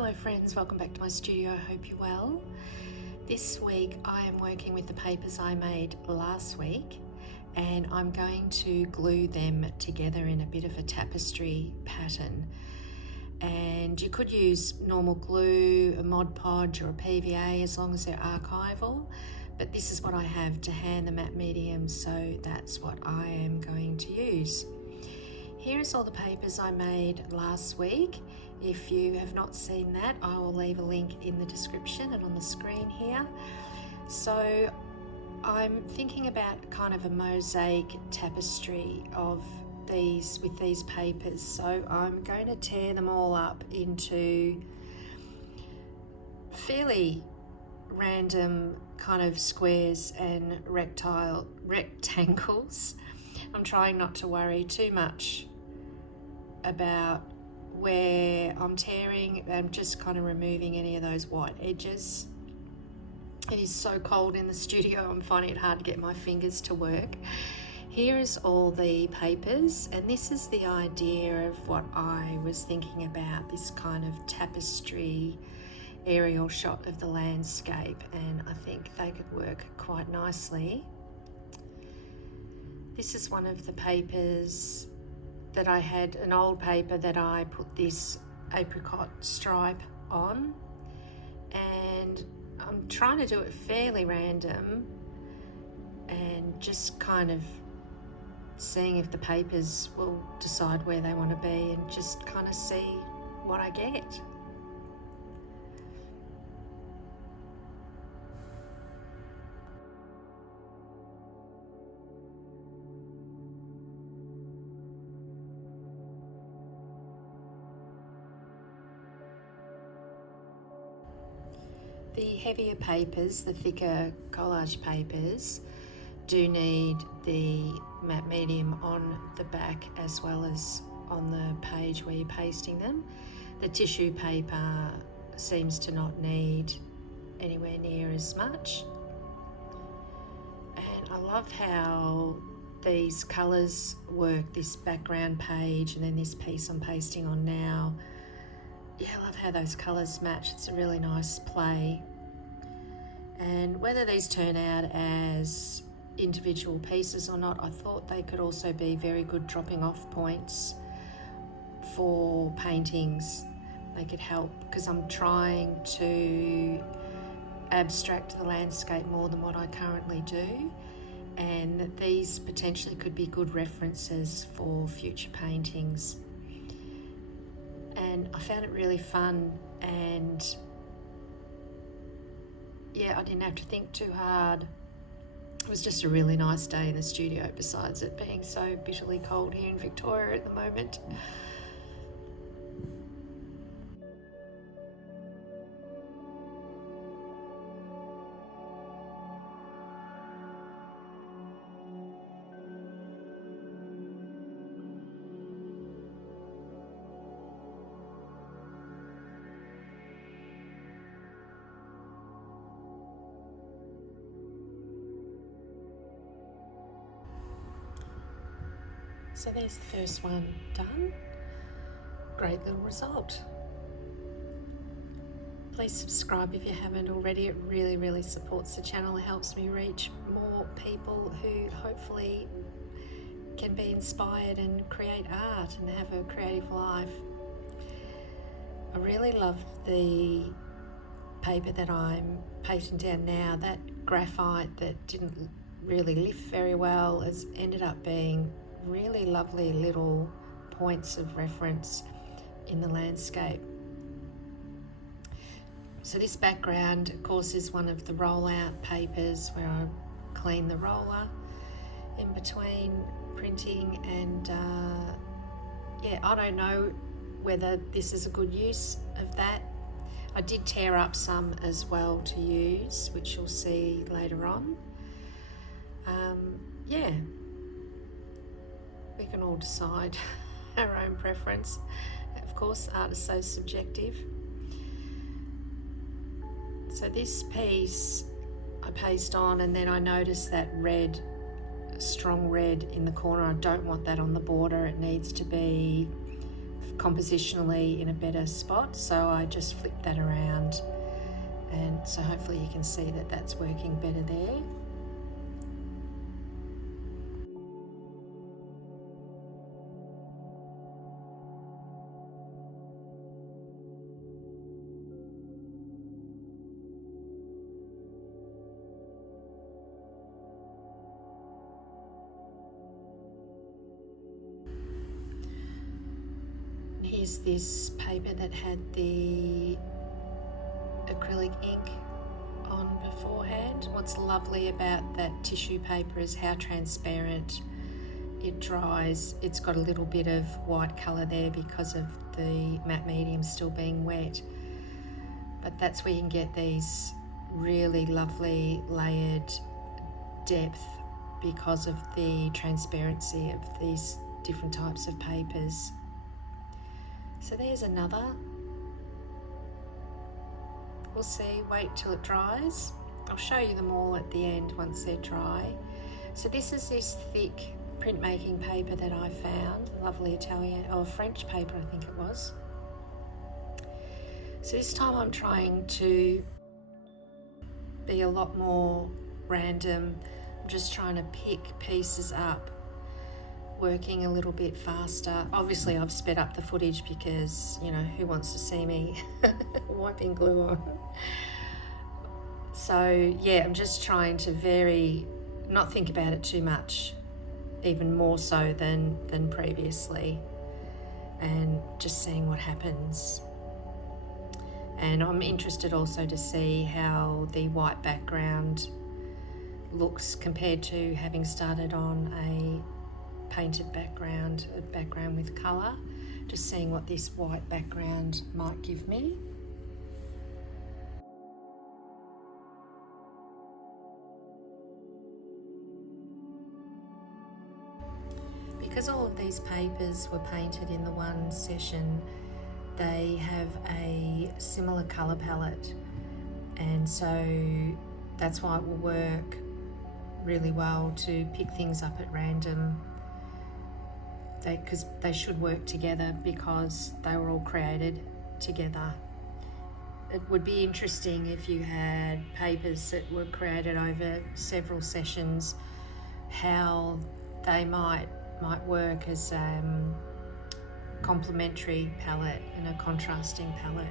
Hello friends, welcome back to my studio. I hope you're well. This week I am working with the papers I made last week and I'm going to glue them together in a bit of a tapestry pattern. And you could use normal glue, a Mod Podge or a PVA as long as they're archival, but this is what I have to hand the matte medium, so that's what I am going to use. Here's all the papers I made last week. If you have not seen that, I will leave a link in the description and on the screen here. So I'm thinking about kind of a mosaic tapestry of these with these papers. So I'm going to tear them all up into fairly random kind of squares and rectangles. I'm trying not to worry too much about where I'm tearing. I'm just kind of removing any of those white edges. It is so cold in the studio, I'm finding it hard to get my fingers to work. Here is all the papers, and this is the idea of what I was thinking about, this kind of tapestry aerial shot of the landscape, and I think they could work quite nicely. This is one of the papers that I had, an old paper that I put this apricot stripe on, and I'm trying to do it fairly random and just kind of seeing if the papers will decide where they want to be and just kind of see what I get. The heavier papers, the thicker collage papers, do need the matte medium on the back as well as on the page where you're pasting them. The tissue paper seems to not need anywhere near as much. And I love how these colours work, this background page and then this piece I'm pasting on now. Yeah, I love how those colours match. It's a really nice play. And whether these turn out as individual pieces or not, I thought they could also be very good dropping off points for paintings. They could help, because I'm trying to abstract the landscape more than what I currently do, and these potentially could be good references for future paintings. And I found it really fun, and yeah, I didn't have to think too hard. It was just a really nice day in the studio, besides it being so bitterly cold here in Victoria at the moment. So there's the first one done. Great little result. Please subscribe if you haven't already. It really supports the channel. It helps me reach more people who hopefully can be inspired and create art and have a creative life. I really love the paper that I'm pasting down now. That graphite that didn't really lift very well has ended up being really lovely little points of reference in the landscape. So this background, of course, is one of the rollout papers where I clean the roller in between printing, and yeah, I don't know whether this is a good use of that. I did tear up some as well to use, which you'll see later on. Yeah, we can all decide our own preference. Of course, art is so subjective. So this piece I paste on, and then I noticed that red, strong red in the corner. I don't want that on the border. It needs to be compositionally in a better spot, so I just flipped that around, and so hopefully you can see that that's working better there. Here's this paper that had the acrylic ink on beforehand. What's lovely about that tissue paper is how transparent it dries. It's got a little bit of white colour there because of the matte medium still being wet, but that's where you can get these really lovely layered depth because of the transparency of these different types of papers. So there's another. We'll see, wait till it dries. I'll show you them all at the end once they're dry. So this is this thick printmaking paper that I found, lovely Italian or French paper I think it was. So this time I'm trying to be a lot more random. I'm just trying to pick pieces up, working a little bit faster. Obviously I've sped up the footage because, you know, who wants to see me wiping glue on? So yeah, I'm just trying to not think about it too much, even more so than previously, and just seeing what happens. And I'm interested also to see how the white background looks compared to having started on a painted background, a background with colour, just seeing what this white background might give me. Because all of these papers were painted in the one session, they have a similar colour palette, and so that's why it will work really well to pick things up at random, because they should work together because they were all created together. It would be interesting if you had papers that were created over several sessions, how they might work as complementary palette and a contrasting palette.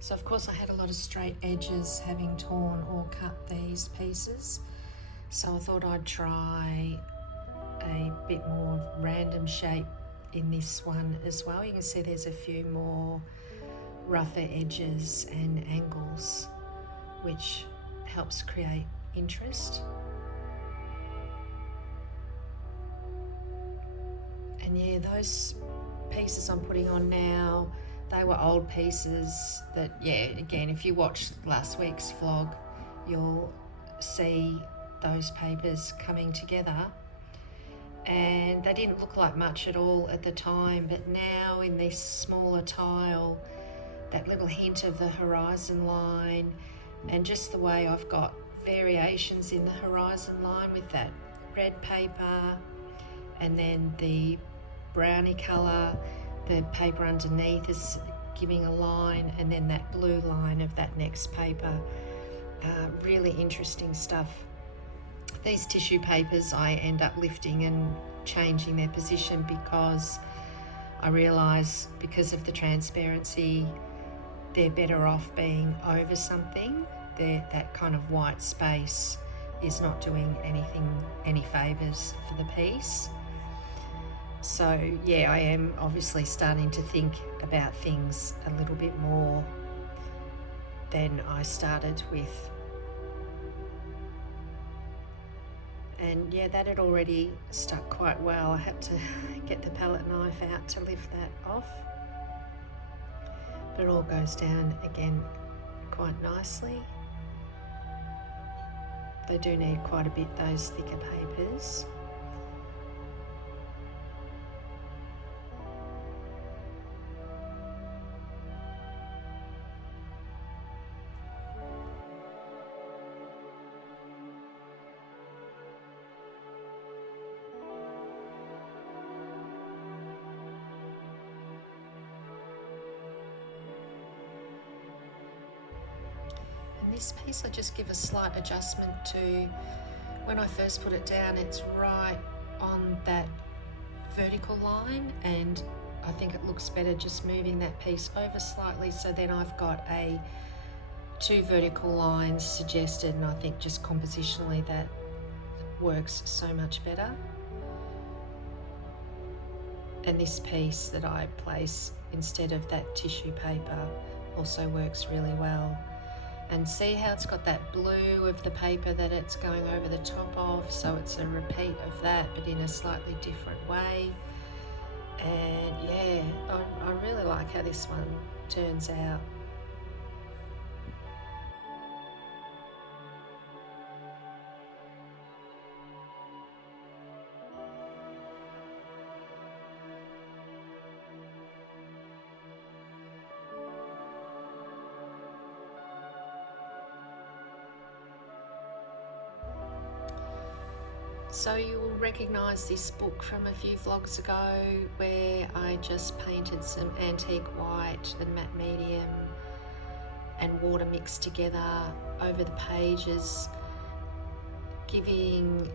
So of course I had a lot of straight edges having torn or cut these pieces, so I thought I'd try a bit more random shape in this one as well. You can see there's a few more rougher edges and angles, which helps create interest. And yeah, those pieces I'm putting on now, they were old pieces that, yeah, again, if you watched last week's vlog, you'll see those papers coming together. And they didn't look like much at all at the time, but now in this smaller tile, that little hint of the horizon line, and just the way I've got variations in the horizon line with that red paper, and then the browny colour, the paper underneath is giving a line, and then that blue line of that next paper. Really interesting stuff. These tissue papers I end up lifting and changing their position because I realise because of the transparency they're better off being over something. That kind of white space is not doing any favours for the piece. So yeah, I am obviously starting to think about things a little bit more than I started with. And yeah, that had already stuck quite well. I had to get the palette knife out to lift that off. But it all goes down again quite nicely. They do need quite a bit, those thicker papers. this piece I just give a slight adjustment to, when I first put it down, it's right on that vertical line, and I think it looks better just moving that piece over slightly, so then I've got two vertical lines suggested, and I think just compositionally that works so much better. And this piece that I place instead of that tissue paper also works really well. And see how it's got that blue of the paper that it's going over the top of, so it's a repeat of that but in a slightly different way. And yeah, I really like how this one turns out. So you will recognise this book from a few vlogs ago where I just painted some antique white and matte medium and water mixed together over the pages, giving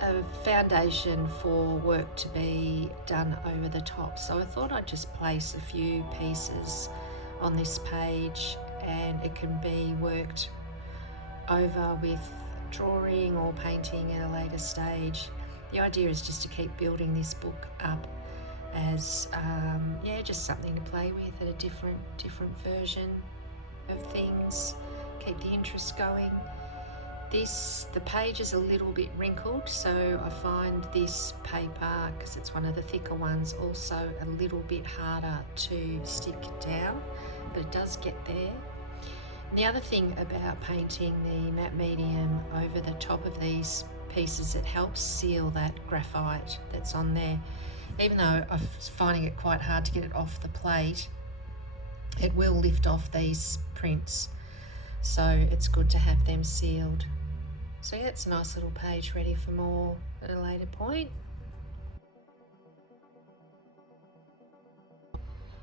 a foundation for work to be done over the top. So I thought I'd just place a few pieces on this page, and it can be worked over with drawing or painting at a later stage. The idea is just to keep building this book up as just something to play with at a different version of things, keep the interest going. The page is a little bit wrinkled, so I find this paper, because it's one of the thicker ones, also a little bit harder to stick down, but it does get there. And the other thing about painting the matte medium over the top of these pieces, it helps seal that graphite that's on there. Even though I'm finding it quite hard to get it off the plate, it will lift off these prints, so it's good to have them sealed. So yeah, it's a nice little page ready for more at a later point.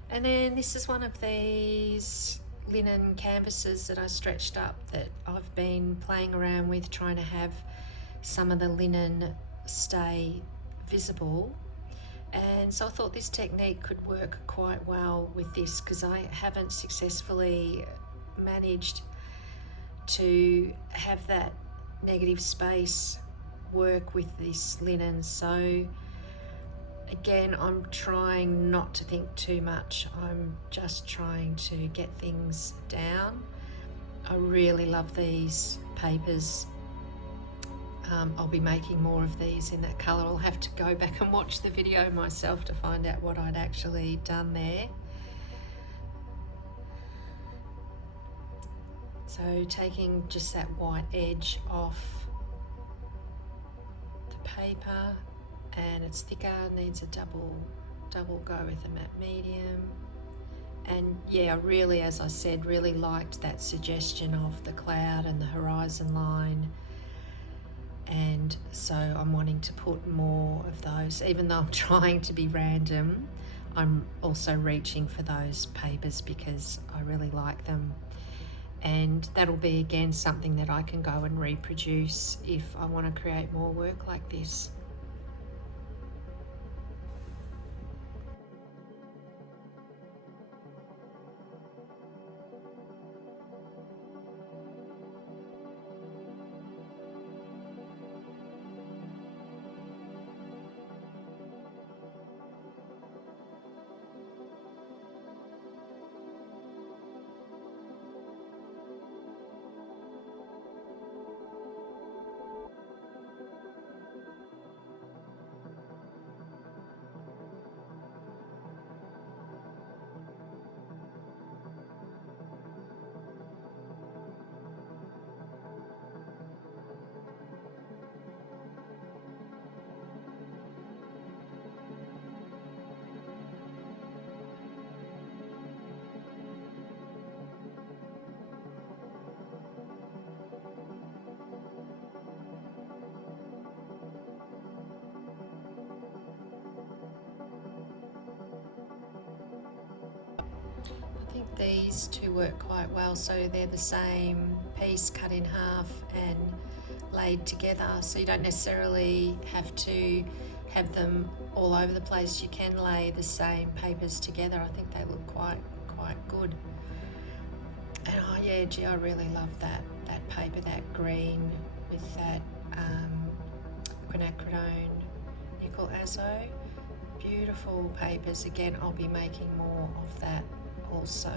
And then this is one of these linen canvases that I stretched up that I've been playing around with, trying to have some of the linen stay visible. And so I thought this technique could work quite well with this, because I haven't successfully managed to have that negative space work with this linen. So again, I'm trying not to think too much. I'm just trying to get things down. I really love these papers. I'll be making more of these in that colour. I'll have to go back and watch the video myself to find out what I'd actually done there. So taking just that white edge off the paper, and it's thicker, needs a double go with a matte medium. And yeah, I really, as I said, really liked that suggestion of the cloud and the horizon line. And so I'm wanting to put more of those. Even though I'm trying to be random, I'm also reaching for those papers because I really like them. And that'll be again something that I can go and reproduce if I want to create more work like this. think these two work quite well. So they're the same piece cut in half and laid together. So you don't necessarily have to have them all over the place. You can lay the same papers together. I think they look quite good. And oh yeah, gee, I really love that paper, that green with that quinacridone nickel azo. Beautiful papers. Again, I'll be making more of that also.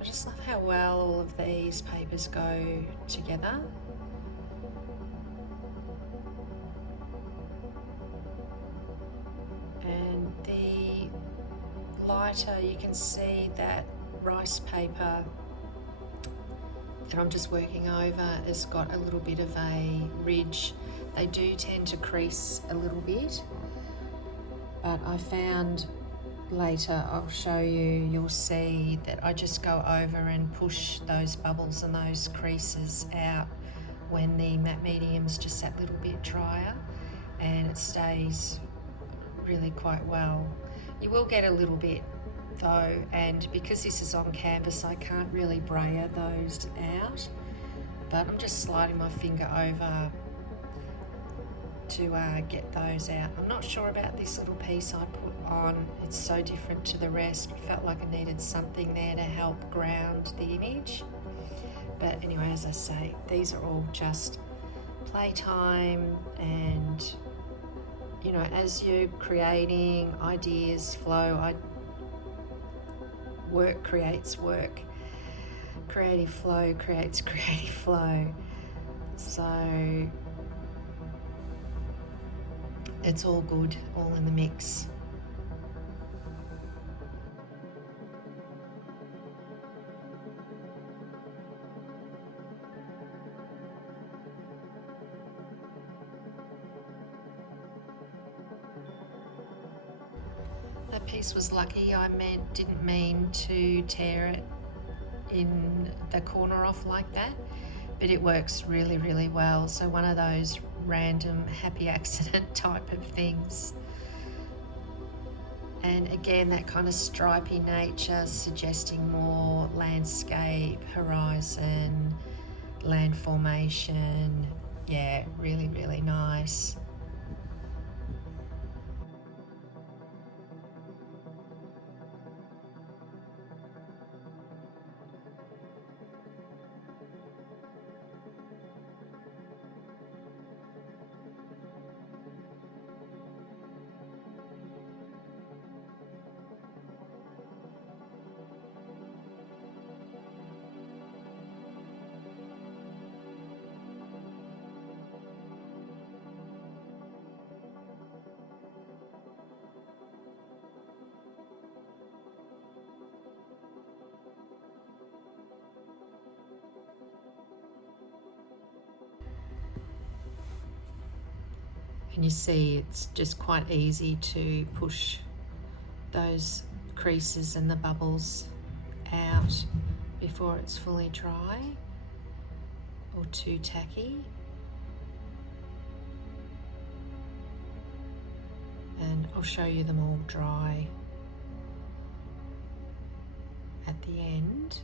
I just love how well all of these papers go together. And the lighter, you can see that rice paper that I'm just working over has got a little bit of a ridge. They do tend to crease a little bit, but I found later, I'll show you, you'll see that I just go over and push those bubbles and those creases out when the matte medium's just that little bit drier, and it stays really quite well. You will get a little bit though, and because this is on canvas I can't really brayer those out, but I'm just sliding my finger over to get those out. I'm not sure about this little piece I put on. It's so different to the rest. I felt like I needed something there to help ground the image. But anyway, as I say, these are all just playtime, and you know, as you're creating, ideas flow. Work creates work. Creative flow creates creative flow. So it's all good, all in the mix. That piece was lucky. I didn't mean to tear it in the corner off like that, but it works really, really well. So one of those random happy accident type of things. And again, that kind of stripy nature suggesting more landscape, horizon, land formation. Yeah, really, really nice. And you see it's just quite easy to push those creases and the bubbles out before it's fully dry or too tacky. And I'll show you them all dry at the end.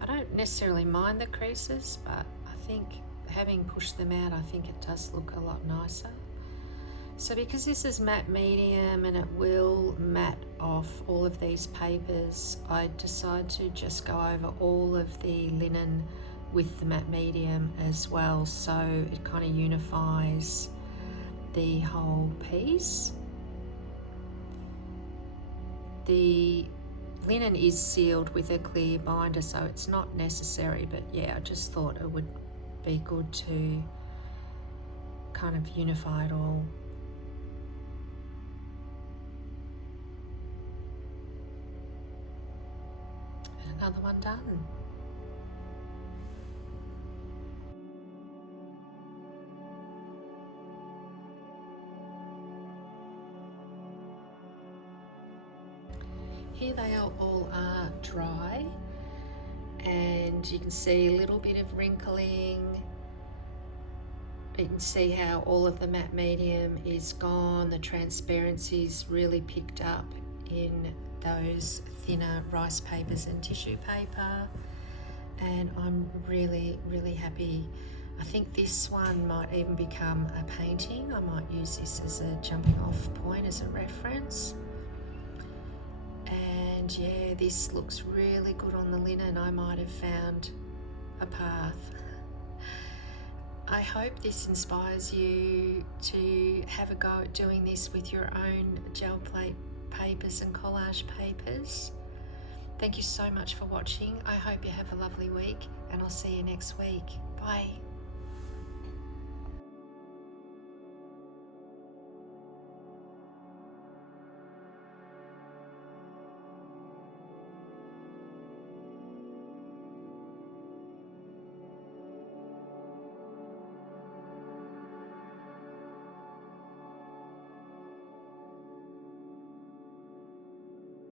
I don't necessarily mind the creases, but I think having pushed them out, I think it does look a lot nicer. So because this is matte medium and it will matte off all of these papers, I decided to just go over all of the linen with the matte medium as well, so it kind of unifies the whole piece. The linen is sealed with a clear binder, so it's not necessary, but yeah, I just thought it would be good to kind of unify it all. And another one done. Here they all are dry, and you can see a little bit of wrinkling You can see how all of the matte medium is gone, the transparency's really picked up in those thinner rice papers and tissue paper, and I'm really happy. I think this one might even become a painting. I might use this as a jumping off point, as a reference. And yeah, this looks really good on the linen. I might have found a path. I hope this inspires you to have a go at doing this with your own gel plate papers and collage papers. Thank you so much for watching. I hope you have a lovely week, and I'll see you next week. Bye.